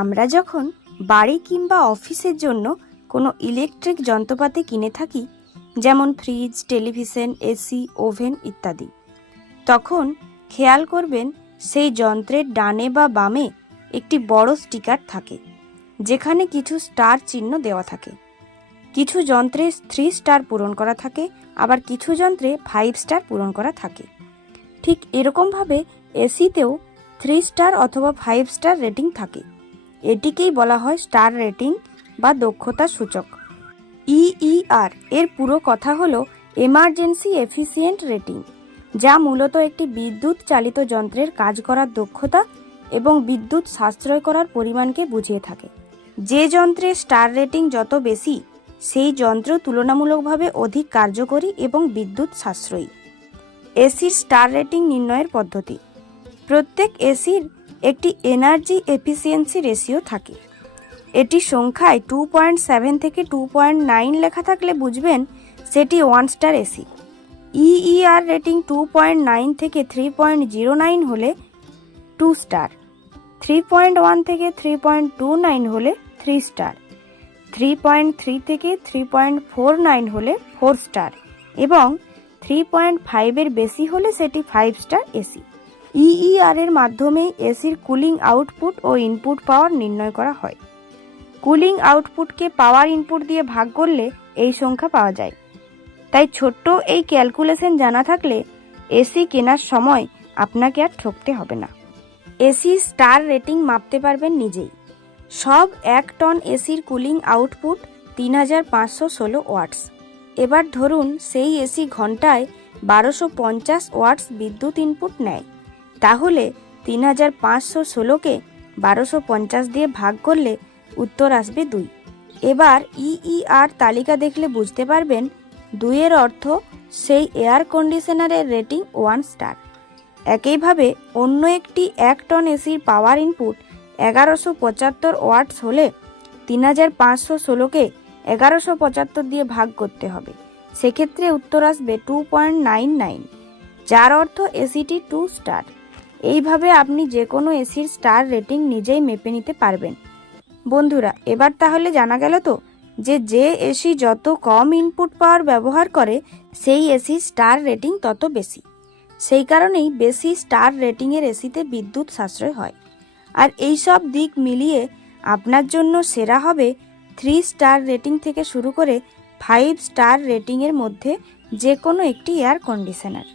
আমরা যখন বাড়ি কিংবা অফিসের জন্য কোনো ইলেকট্রিক যন্ত্রপাতি কিনে থাকি, যেমন ফ্রিজ, টেলিভিশন, এসি, ওভেন ইত্যাদি, তখন খেয়াল করবেন সেই যন্ত্রের ডানে বা বামে একটি বড় স্টিকার থাকে, যেখানে কিছু স্টার চিহ্ন দেওয়া থাকে। কিছু যন্ত্রে 3 স্টার পূরণ করা থাকে, আবার কিছু যন্ত্রে 5 স্টার পূরণ করা থাকে। ঠিক এরকমভাবে এসিতেও 3 স্টার অথবা 5 স্টার রেটিং থাকে। এটিকেই বলা হয় স্টার রেটিং বা দক্ষতা সূচক। ইইআর এর পুরো কথা হলো এমার্জেন্সি এফিসিয়েন্ট রেটিং, যা মূলত একটি বিদ্যুৎ চালিত যন্ত্রের কাজ করার দক্ষতা এবং বিদ্যুৎ সাশ্রয় করার পরিমাণকে বুঝিয়ে থাকে। যে যন্ত্রের স্টার রেটিং যত বেশি, সেই যন্ত্র তুলনামূলকভাবে অধিক কার্যকরী এবং বিদ্যুৎ সাশ্রয়ী। এসির স্টার রেটিং নির্ণয়ের পদ্ধতি। প্রত্যেক এসির একটি এনার্জি এফিসিয়েন্সি রেশিও থাকে। এটি সংখ্যায় 2.7 থেকে 2.9 লেখা থাকলে বুঝবেন সেটি 1 স্টার এসি। ইইআর রেটিং 2.9 থেকে 3.09 হলে 2 স্টার, 3.1 থেকে 3.29 হলে 3 স্টার, 3.3 থেকে 3.49 হলে 4 স্টার এবং 3.5 এর বেশি হলে সেটি 5 স্টার এসি। ইইআর এর মাধ্যমে এসির কুলিং আউটপুট ও ইনপুট পাওয়ার নির্ণয় করা হয়। কুলিং আউটপুটকে পাওয়ার ইনপুট দিয়ে ভাগ করলে এই সংখ্যা পাওয়া যায়। তাই ছোট্ট এই ক্যালকুলেশন জানা থাকলে এসি কেনার সময় আপনাকে আর ঠকতে হবে না। এসি স্টার রেটিং মাপতে পারবেন নিজেই। সব 1 টন এসির কুলিং আউটপুট 3516 ওয়াটস। এবার ধরুন সেই এসি ঘন্টায় 1250 ওয়াটস বিদ্যুৎ ইনপুট নেয়, তাহলে 3516কে 1250 দিয়ে ভাগ করলে উত্তর আসবে 2। এবার ইইআর তালিকা দেখলে বুঝতে পারবেন 2 এর অর্থ সেই এয়ার কন্ডিশনারের রেটিং 1 স্টার। একইভাবে অন্য একটি 1 টন এসির পাওয়ার ইনপুট 1175 ওয়াটস হলে 3516কে 1175 দিয়ে ভাগ করতে হবে। সেক্ষেত্রে উত্তর আসবে 2.99, যার অর্থ এসিটি 2 স্টার। এইভাবে আপনি যে কোনো এসির স্টার রেটিং নিজেই মেপে নিতে পারবেন। বন্ধুরা, এবার তাহলে জানা গেল তো যে এসি যত কম ইনপুট পাওয়ার ব্যবহার করে সেই এসির স্টার রেটিং তত বেশি। সেই কারণেই বেশি স্টার রেটিংয়ের এসিতে বিদ্যুৎ সাশ্রয় হয়। আর এই সব দিক মিলিয়ে আপনার জন্য সেরা হবে 3 স্টার রেটিং থেকে শুরু করে 5 স্টার রেটিংয়ের মধ্যে যে কোনো একটি এয়ার কন্ডিশনার।